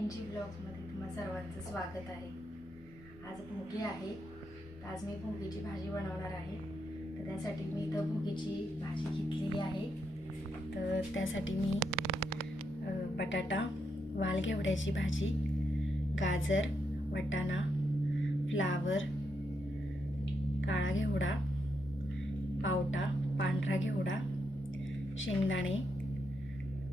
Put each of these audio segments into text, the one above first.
NG ब्लॉग्समध्ये तुम्हा सर्वांचं स्वागत आहे। आज भोगी आहे, तर आज मी भोगीची भाजी बनवणार आहे। तर त्यासाठी मी इथं भोगीची भाजी घेतलेली आहे। तर त्यासाठी मी बटाटा, वाल घेवड्याची भाजी, गाजर, वाटाणा, फ्लावर, काळा घेवडा, पावटा, पांढरा घेवडा, शेंगदाणे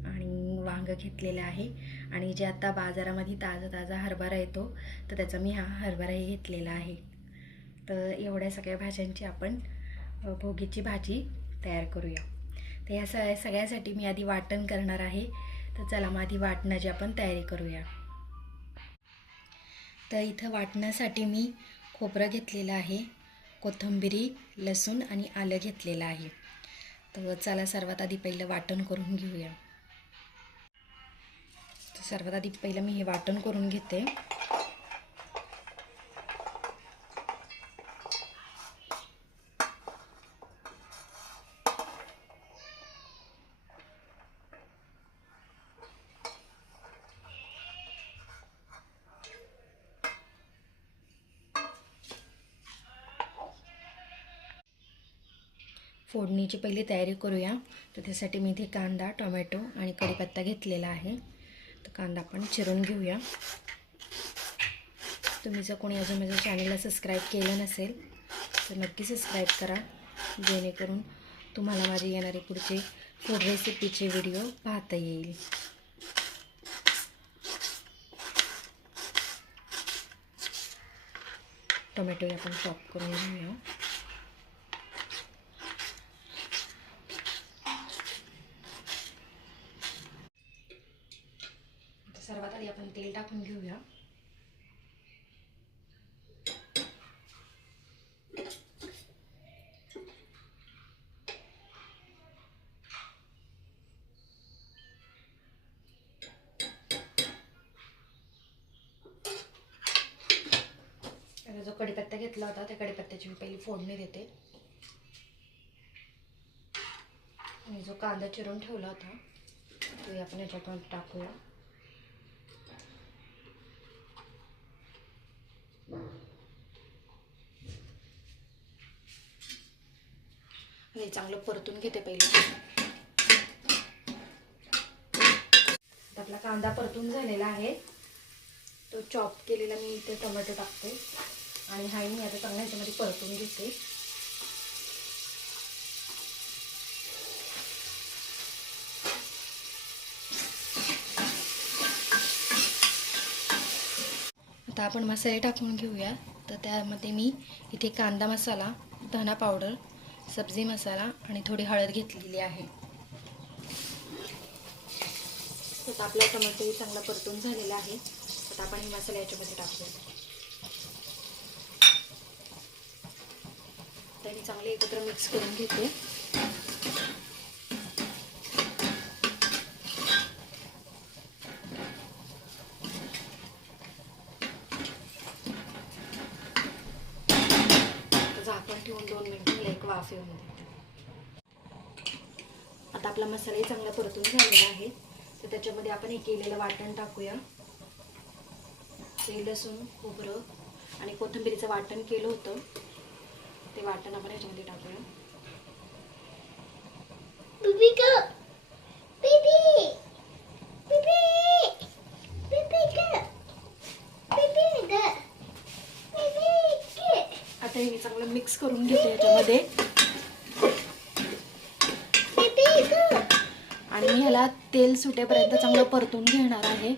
आणि वांग घेतलेले आहे। आणि जे आता बाजारामध्ये ताजा हरभरा येतो तर त्याचा मी हा हरभराही घेतलेला आहे। तर एवढ्या सगळ्या भाज्यांची आपण भोगीची भाजी तयार करूया। तर या सगळ्यासाठी मी आधी वाटण करणार आहे। तर चला मग आधी वाटणाची आपण तयारी करूया। तर इथं वाटण्यासाठी मी खोबरं घेतलेलं आहे, कोथिंबीर, लसूण आणि आलं घेतलेलं आहे। तर चला सर्वात आधी पहिलं वाटण करून घेऊया। तर सर्वात आधी पहिलं मी हे वाटण करून घेते। फोडणीची पहिली तयारी करूया। तर त्यासाठी मी इथे कांदा, टोमॅटो आणि कढीपत्ता घेतलेला आहे। तर कांदा आपण चिरून घेऊया। तुम्ही जर कोणी अजून माझ्या चॅनलला सबस्क्राईब केलं नसेल तर नक्की सबस्क्राईब करा, जेणेकरून तुम्हाला माझे येणारे पुढचे फूड रेसिपीचे व्हिडिओ पाहता येईल। टोमॅटो आपण चॉप करून घेऊया। सर्वात आधी आपण तेल टाकून घेऊया। जो कढीपत्ता घेतला होता त्या कढीपत्त्याची मी पहिली फोडणी देते। आणि जो कांदा चिरून ठेवला होता तो आपण याच्यात टाकूया। आणि चांगलं परतून घेते पहिलं। आपला कांदा परतून झालेला आहे, तो चॉप केलेला मी इथे टोमॅटो टाकते आणि हाई मी आता चांगल्या ह्याच्यामध्ये परतून घेते। आता आपण मसाले टाकून घेऊया। तर त्यामध्ये मी इथे कांदा मसाला, धना पावडर, सब्जी मसाला आणि थोडी हळद घेतलेली आहे। तर आपला टोमॅटोही चांगला परतून झालेला आहे। आता आपण हे मसाले याच्यामध्ये टाकूया। तर मी चांगले एकत्र मिक्स करून घेते। झाकण ठेवून 2 मिनिटांनी एक वाफ येऊन देते। आता आपला मसालाही चांगला परतून झालेला आहे। तर त्याच्यामध्ये आपण हे केलेलं वाटण टाकूया। ते लसूण, खोबरं आणि कोथिंबीरीचं वाटण केलं होतं ते वाटण आपण ह्याच्यामध्ये टाकूया। आता हे मी चांगलं मिक्स करून घेते याच्यामध्ये। आणि मी ह्याला तेल सुटेपर्यंत चांगलं परतून घेणार आहे।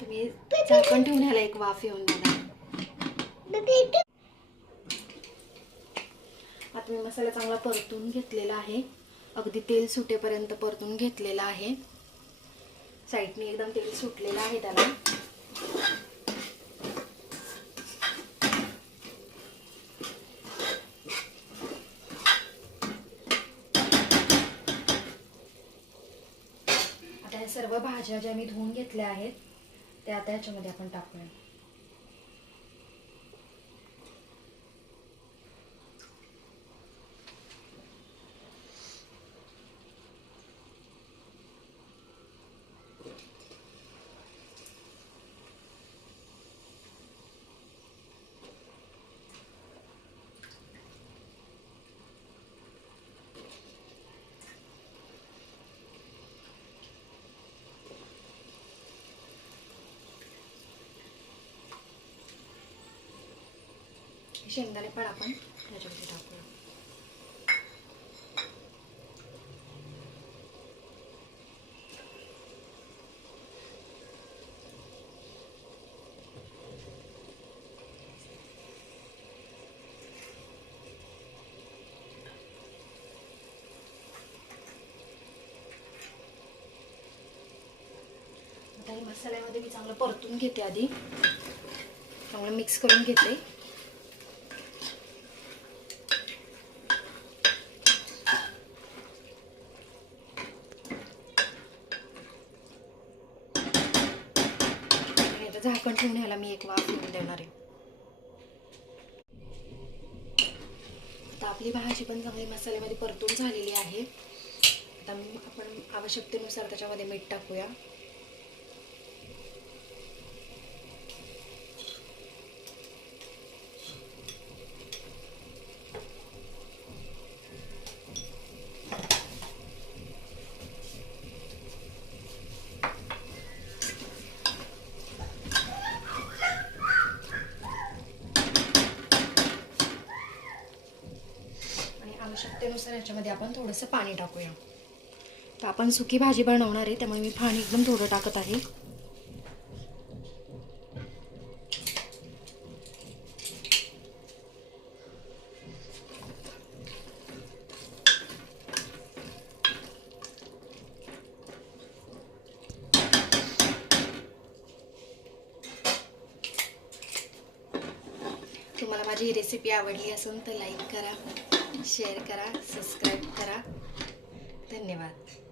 तुम्ही झाकण ठेवून ह्याला एक वाफ येऊन देणार। आता मी मसाला चांगला परतून घेतलेला आहे, अगदी तेल सुटेपर्यंत परतून घेतलेला आहे। साईडने एकदम तेल सुटलेलं आहे त्याला। आता या सर्व भाज्या ज्या मी धुवून घेतल्या आहेत त्या आता याच्यामध्ये आपण टाकूया। शेंगदाणे पण आपण ह्याच्यामध्ये टाकूया. आता हे मसाल्यामध्ये मी चांगलं परतून घेते आधी, चांगलं मिक्स करून घेते. आणि आता झाकण ठेवून ह्याला मी एक वाफ येऊन देणार आहे. आता आपली भाजी पण चांगली मसाल्यामध्ये परतून झालेली आहे. आता आपण आवश्यकतेनुसार त्याच्यामध्ये मीठ टाकूया. आवश्यकतेनुसार याच्यामध्ये आपण थोडंसं पाणी टाकूया. तर आपण सुकी भाजी बनवणार आहे, त्यामुळे मी पाणी एकदम थोडं टाकत आहे. तुम्हाला माझी रेसिपी आवडली असेल तर लाईक करा, शेअर करा, सबस्क्राईब करा. धन्यवाद.